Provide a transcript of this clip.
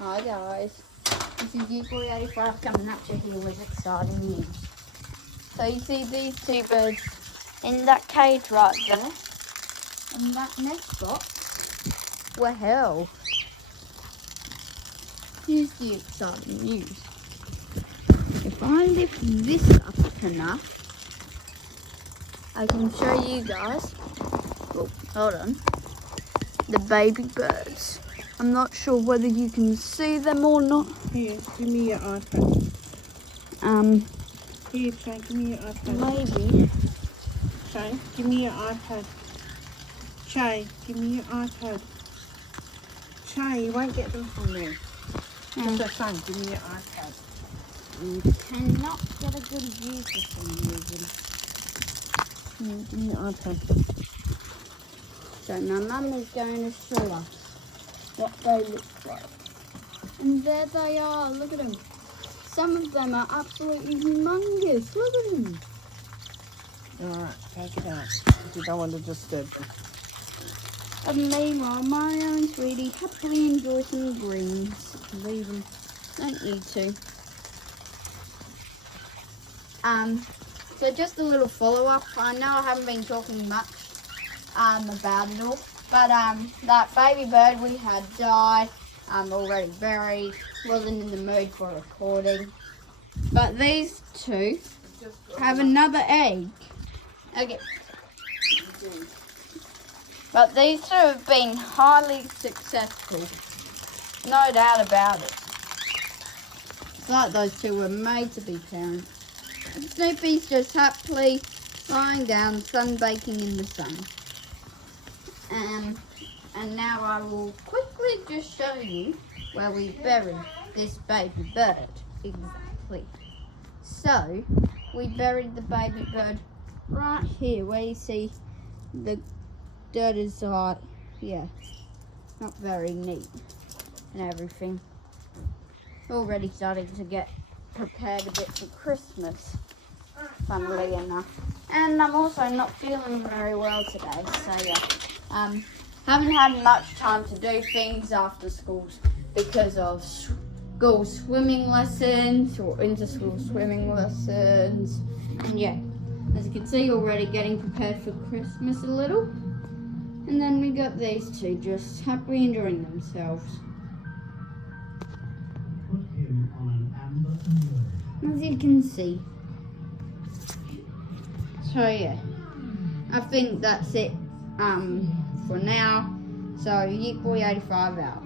Hi guys, this is U485 coming up to here with exciting news. So you see these two birds in that cage right there, and that nest box? Well, here's the exciting news. If I lift this up enough, I can show you guys, oh, hold on, the baby birds. I'm not sure whether you can see them or not. Here, give me your iPad. Here, Shay, give me your iPad. Maybe. Shay, give me your iPad. Shay, give me your iPad. Shay, you won't get them from me. Just a son, give me your iPad. You cannot get a good view for some reason. Give me your iPad. So my mum is going to show us what they look like. And there they are, look at them. Some of them are absolutely humongous, look at them. Alright, take it out. If you don't want to disturb them. And meanwhile, my own sweetie happily enjoy some greens. Leave them, don't need to. So just a little follow-up. I know I haven't been talking much about it all, but that baby bird we had died, already buried, wasn't in the mood for recording. But these two have another egg. Okay. But these two have been highly successful, no doubt about it. It's like those two were made to be parents. And Snoopy's just happily lying down, sunbaking in the sun. And now I will quickly just show you where we buried this baby bird. Exactly. So, we buried the baby bird right here where you see the dirt is like, yeah, not very neat and everything. Already starting to get prepared a bit for Christmas, funnily enough. And I'm also not feeling very well today, so yeah. Haven't had much time to do things after schools because of school swimming lessons or inter-school swimming lessons. And yeah, as you can see, already getting prepared for Christmas a little. And then we got these two just happily enjoying themselves. As you can see. So yeah, I think that's it for now. So Yeet Boy 85 out.